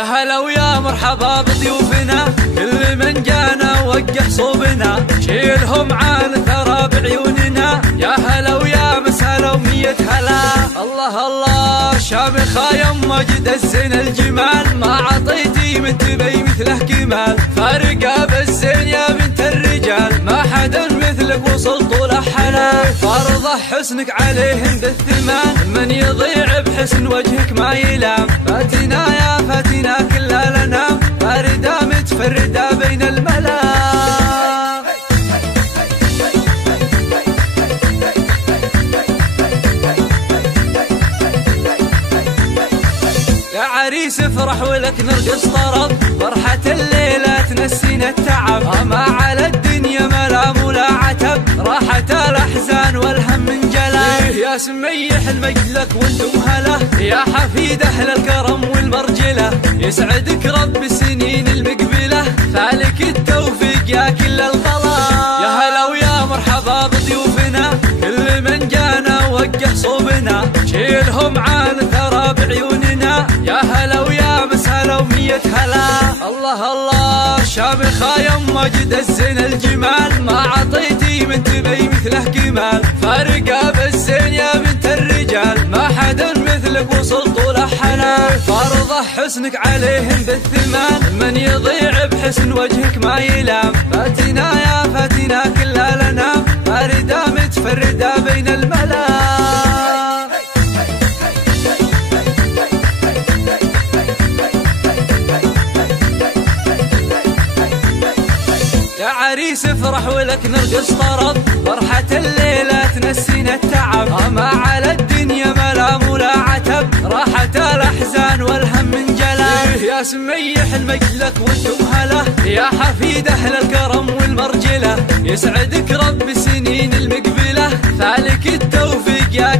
يا هلا ويا مرحبا بضيوفنا، كل من جانا وقح صوبنا، شيلهم عن ثرى بعيوننا. يا هلا ويا مسهلا ومية هلا. الله الله شامخة يما جد الزين الجمال، ما عطيتي من تبي مثله كمال، فارقة بالزين يا بنت الرجال، ما حد مثلك وصل طول حلا. فارضة حسنك عليهم بالثمان، من يضيع بحسن وجهك ما يلام. فاتنا يا فاتنا كلها لنا، فاردة متفردة بين الملا. يا عريس افرح ولك نرقص طرب، فرحة الليلة تنسينا التعب، ما على الدنيا ملام ولا عتب، راحة الأحزان والهم انجلى. يا سميح المجد لك وانتم هلا، يا حفيد أهل الكرم والمرجلة، يسعدك رب السنين المقبلة، فالك التوفيق يا كل الغلا. يا هلا ويا مرحبا بضيوفنا، كل من جانا وقح صوبنا، شيلهم عن ثرى بعيوننا. يا هلا ويا مسهلا ومية هلا. الله الله شامخة يما جد الزين الجمال، ما عطيتي من تبي مثله كمال، فارقة بالزين يا بنت الرجال، ما حد مثلك وصل طول حلا. فارضة حسنك عليهم بالثمان، من يضيع بحسن وجهك ما يلام. فاتنا يا فاتنا كلها لنا، فاردة متفردة بين الملا. يا عريس افرح ولك نرقص طرب، فرحة الليلة تنسينا التعب، ما على الدنيا ملام ولا عتب، راحة الأحزان والهم انجلى. يا سميح المجد لك وانتم هلا، يا حفيد أهل الكرم والمرجلة، يسعدك رب السنين المقبلة، فالك التوفيق يا